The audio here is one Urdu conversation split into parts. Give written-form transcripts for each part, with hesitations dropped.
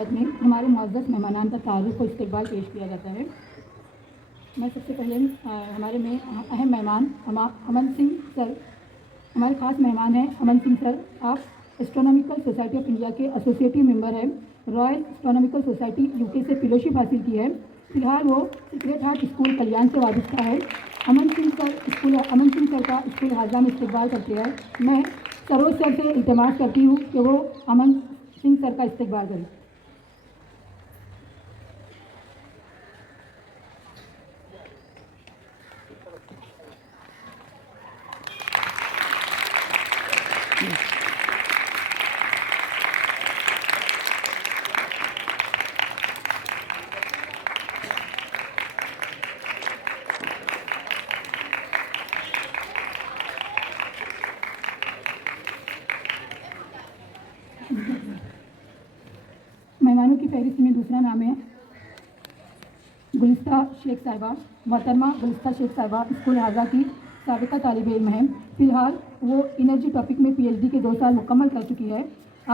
خدمت میں ہمارے معزز مہمانان کا تعارف و استقبال پیش کیا جاتا ہے۔ میں سب سے پہلے ہمارے میں اہم مہمان امن سنگھ سر، ہمارے خاص مہمان ہیں امن سنگھ سر۔ آپ اسٹرونامیکل سوسائٹی آف انڈیا کے ایسوسیٹو ممبر ہیں، رائل اسٹرونامیکل سوسائٹی UK سے فیلوشپ حاصل کی ہے۔ فی الحال وہ سیکریٹ ہارٹ اسکول کلیان سے وابستہ ہے۔ امن سنگھ سر کا اسکول حاضرہ میں استقبال کرتے ہیں۔ میں سروج سر سے التماس کرتی ہوں کہ وہ امن سنگھ سر کا استقبال کریں۔ مہمانوں کی فہرست میں دوسرا نام ہے گلستہ شیخ صاحبہ۔ محترمہ گلستہ شیخ صاحبہ اسکول حاضرہ کی سابقہ طالب علم ہیں۔ فی الحال وہ انرجی ٹاپک میں PhD کے 2 سال مکمل کر چکی ہے۔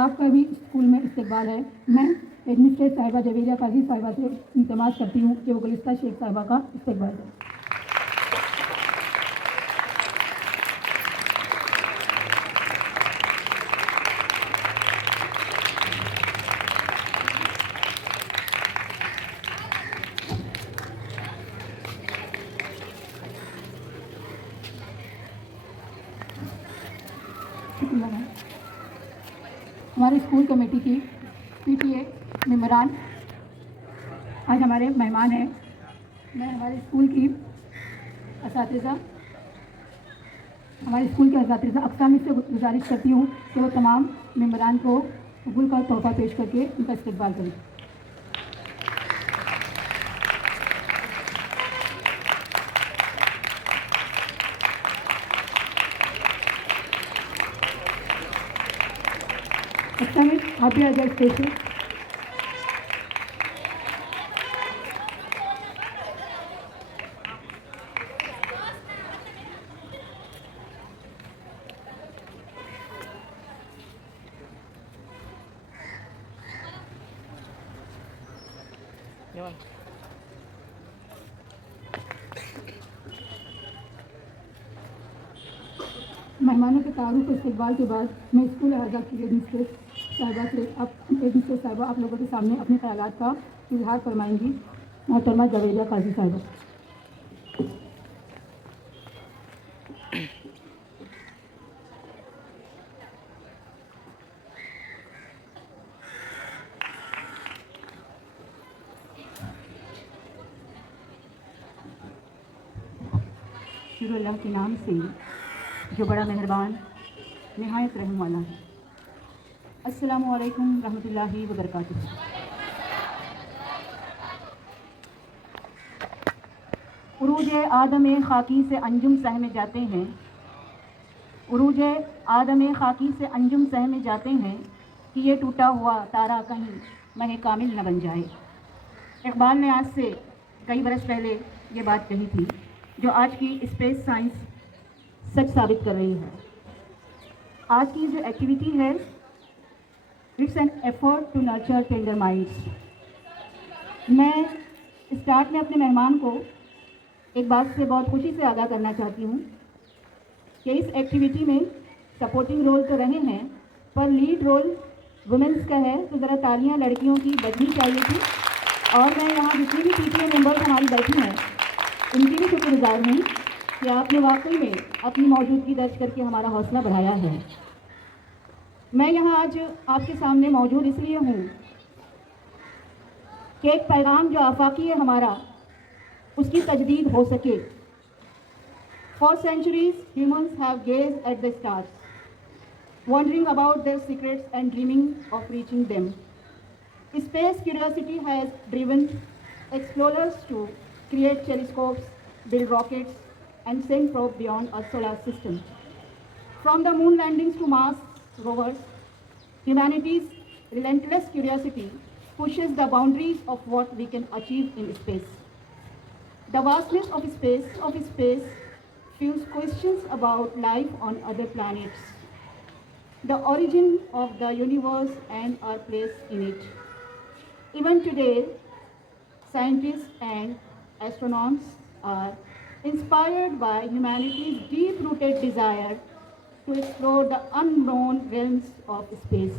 آپ کا بھی اسکول میں استقبال ہے۔ میں ایڈمنسٹریٹر صاحبہ جویریہ قاضی صاحبہ سے التماس کرتی ہوں کہ وہ گلستہ شیخ صاحبہ کا استقبال کریں۔ ہمارے اسکول کمیٹی کی PTA ممبران آج ہمارے مہمان ہیں۔ میں ہمارے اسکول کے اساتذہ اقسام سے گزارش کرتی ہوں کہ وہ تمام ممبران کو قبول کا تحفہ پیش کر کے ان کا استقبال کریں۔ آپ بھی آ جائیں اسٹیج پہ۔ مہمانوں کے تعارف و استقبال کے بعد میں اسکول حاضرہ کی ایڈمنسٹریٹر صاحبہ آپ لوگوں کے سامنے اپنے خیالات کا اظہار فرمائیں گی۔ محترمہ جویریہ قاضی صاحبہ۔ شروع اللہ کے نام سے جو بڑا مہربان نہایت رحم والا ہے۔ السلام علیکم رحمۃ اللہ وبرکاتہ۔ عروج آدم خاکی سے انجم سہمے جاتے ہیں، عروج آدم خاکی سے انجم سہمے جاتے ہیں کہ یہ ٹوٹا ہوا تارا کہیں مہ کامل نہ بن جائے۔ اقبال نے آج سے کئی برس پہلے یہ بات کہی تھی جو آج کی اسپیس سائنس سچ ثابت کر رہی ہے۔ آج کی جو ایکٹیویٹی ہے it's an effort to nurture tender minds. میں اسٹارٹ میں اپنے مہمان کو ایک بات سے بہت خوشی سے آگاہ کرنا چاہتی ہوں کہ اس ایکٹیویٹی میں سپورٹنگ رول تو رہے ہیں پر لیڈ رول وومنس کا ہے، تو ذرا تالیاں لڑکیوں کی بجنی چاہیے تھی۔ اور میں یہاں جتنی بھی PTA ممبرس ہماری بیٹھی ہیں ان کی بھی شکر گزار ہوں کہ آپ نے واقعی میں اپنی موجودگی درج کر کے ہمارا حوصلہ بڑھایا ہے۔ میں یہاں آج آپ کے سامنے موجود اس لیے ہوں کہ ایک پیغام جو آفاقی ہے ہمارا اس کی تجدید ہو سکے۔ For centuries, humans have gazed at the stars, wondering about their secrets and dreaming of reaching them. Space curiosity has driven explorers to create telescopes, build rockets, and send probes beyond our solar system. From the moon landings to Mars rovers, humanity's relentless curiosity pushes the boundaries of what we can achieve in space. The vastness of space fuels questions about life on other planets, the origin of the universe and our place in it. Even today, scientists and astronauts are inspired by humanity's deep-rooted desire to explore the unknown realms of space.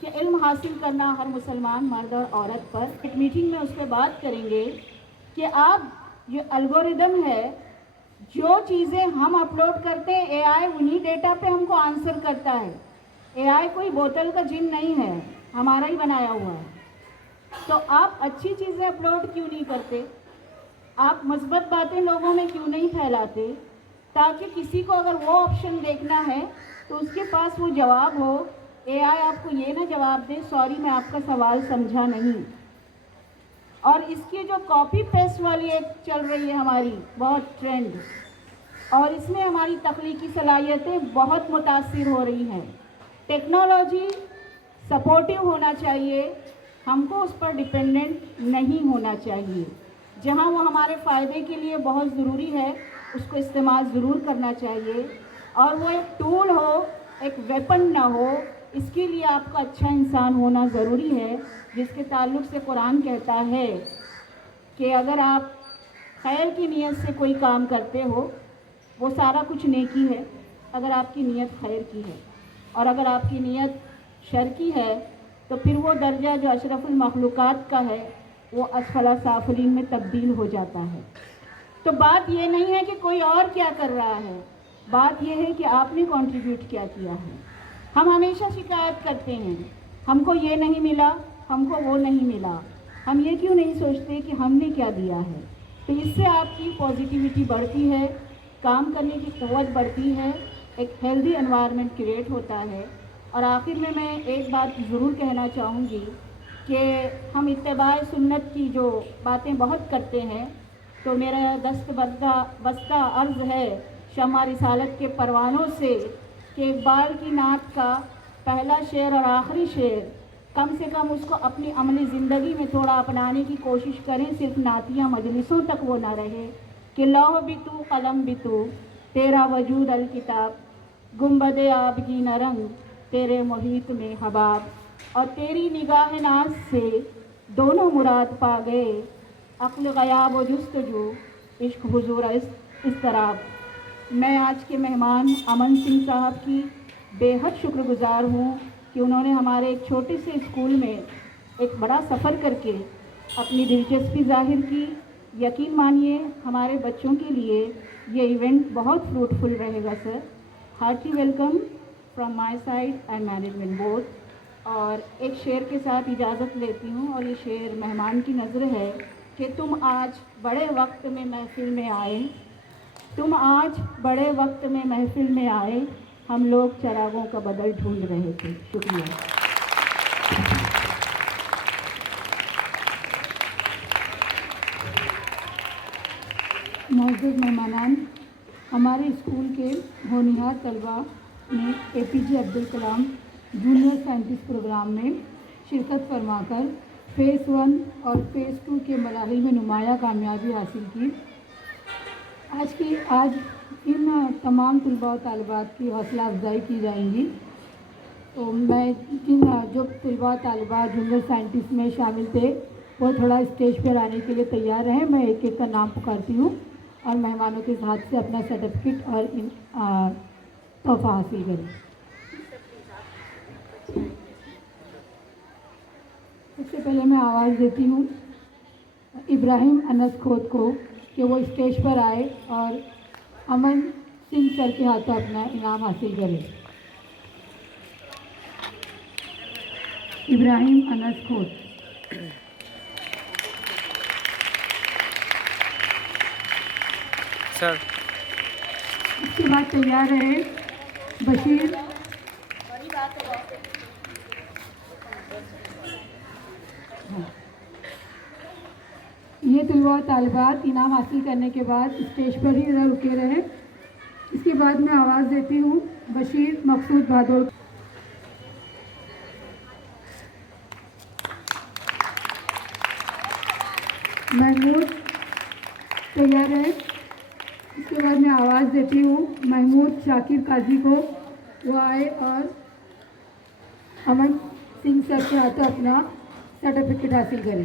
کہ علم حاصل کرنا ہر مسلمان مرد اور عورت پر. ایک میٹنگ میں اس پہ بات کریں گے کہ آپ یہ الگوریدم ہے، جو چیزیں ہم اپلوڈ کرتے ہیں اے آئی انہی ڈیٹا پہ ہم کو آنسر کرتا ہے. اے آئی کوئی بوتل کا جن نہیں ہے، ہمارا ہی بنایا ہوا ہے. تو آپ اچھی چیزیں اپلوڈ کیوں نہیں کرتے؟ آپ مثبت باتیں لوگوں میں کیوں نہیں پھیلاتے؟ تاکہ کسی کو اگر وہ آپشن دیکھنا ہے تو اس کے پاس وہ جواب ہو. اے آئی آپ کو یہ نہ جواب دے سوری میں آپ کا سوال سمجھا نہیں. اور اس کی جو کاپی پیسٹ والی ایک چل رہی ہے ہماری بہت ٹرینڈ، اور اس میں ہماری تخلیقی صلاحیتیں بہت متاثر ہو رہی ہیں. ٹیکنالوجی سپورٹیو ہونا چاہیے، ہم کو اس پر ڈپینڈنٹ نہیں ہونا چاہیے. جہاں وہ ہمارے فائدے کے لیے بہت ضروری ہے اس کو استعمال ضرور کرنا چاہیے، اور وہ ایک ٹول ہو، ایک ویپن نہ ہو. اس کے لیے آپ کا اچھا انسان ہونا ضروری ہے، جس کے تعلق سے قرآن کہتا ہے کہ اگر آپ خیر کی نیت سے کوئی کام کرتے ہو وہ سارا کچھ نیکی ہے، اگر آپ کی نیت خیر کی ہے. اور اگر آپ کی نیت شر کی ہے تو پھر وہ درجہ جو اشرف المخلوقات کا ہے وہ اسفل سافلین میں تبدیل ہو جاتا ہے. تو بات یہ نہیں ہے کہ کوئی اور کیا کر رہا ہے، بات یہ ہے کہ آپ نے کنٹریبیوٹ کیا کیا ہے. ہم ہمیشہ شکایت کرتے ہیں، ہم کو یہ نہیں ملا، ہم کو وہ نہیں ملا. ہم یہ کیوں نہیں سوچتے کہ ہم نے کیا دیا ہے؟ تو اس سے آپ کی پازیٹیوٹی بڑھتی ہے، کام کرنے کی قوت بڑھتی ہے، ایک ہیلدی انوائرمنٹ کریٹ ہوتا ہے. اور آخر میں ایک بات ضرور کہنا چاہوں گی کہ ہم اتباع سنت کی جو باتیں بہت کرتے ہیں، تو میرا دست بستہ عرض ہے شمع رسالت کے پروانوں سے کہ اقبال کی نعت کا پہلا شعر اور آخری شعر کم سے کم اس کو اپنی عملی زندگی میں تھوڑا اپنانے کی کوشش کریں. صرف نعتیہ مجلسوں تک وہ نہ رہے کہ لوح بھی تو قلم بھی تو، تیرا وجود الکتاب، گنبد آبگین رنگ تیرے محیط میں حباب، اور تیری نگاہ ناز سے دونوں مراد پا گئے، عقل غیاب و جستجو، عشق حضور اضطراب. میں آج کے مہمان امن سنگھ صاحب کی بے حد شکر گزار ہوں کہ انہوں نے ہمارے ایک چھوٹے سے اسکول میں ایک بڑا سفر کر کے اپنی دلچسپی ظاہر کی. یقین مانیے ہمارے بچوں کے لیے یہ ایونٹ بہت فروٹفل رہے گا sir. Hearty welcome from my side and management board. اور ایک شعر کے ساتھ اجازت لیتی ہوں، اور یہ شعر مہمان کی نظر ہے کہ تم آج بڑے وقت میں محفل میں آئے، تم آج بڑے وقت میں محفل میں آئے، ہم لوگ چراغوں کا بدل ڈھونڈ رہے تھے. شکریہ. معزز مہمانان، ہمارے اسکول کے ہونہار طلباء نے اے پی جے عبدالکلام جونیئر سائنٹسٹ پروگرام میں شرکت فرما کر فیز 1 اور فیز 2 کے مراحل میں نمایاں کامیابی حاصل کی. آج ان تمام طلباء و طالبات کی حوصلہ افزائی کی جائیں گی. تو میں جو طلباء و طالبات جونیئر سائنٹسٹ میں شامل تھے وہ تھوڑا اسٹیج پر آنے کے لیے تیار ہیں. میں ایک ایک کا نام پکارتی ہوں اور مہمانوں کے ہاتھ سے اپنا سرٹیفکیٹ اور تحفہ حاصل کریں. سب سے پہلے میں آواز دیتی ہوں ابراہیم انس کھوت کو کہ وہ اسٹیج پر آئے اور امن سنگھ سر کے ہاتھوں اپنا انعام حاصل کریں. ابراہیم انس کھوت. سر اس کے بعد تیار رہے بشیر. یہ طلباء طالبات انعام حاصل کرنے کے بعد اسٹیج پر ہی رکے رہے. اس کے بعد میں آواز دیتی ہوں بشیر مقصود بہادر. محمود تیار ہے. اس کے بعد میں آواز دیتی ہوں محمود شاکر قاضی کو، وہ آئے اور امن سنگھ سر کے ہاتھوں اپنا سرٹیفکیٹ حاصل کرے.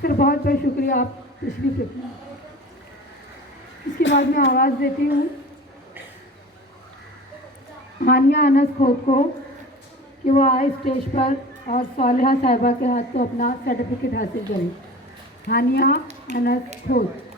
سر بہت بہت شکریہ آپ تشریف رکھیں. اس کے بعد میں آواز دیتی ہوں ہانیہ انس کھوت کو کہ وہ آئے اسٹیج پر اور صالحہ صاحبہ کے ہاتھ تو اپنا سرٹیفکیٹ حاصل کریں. ہانیہ انس کھوت.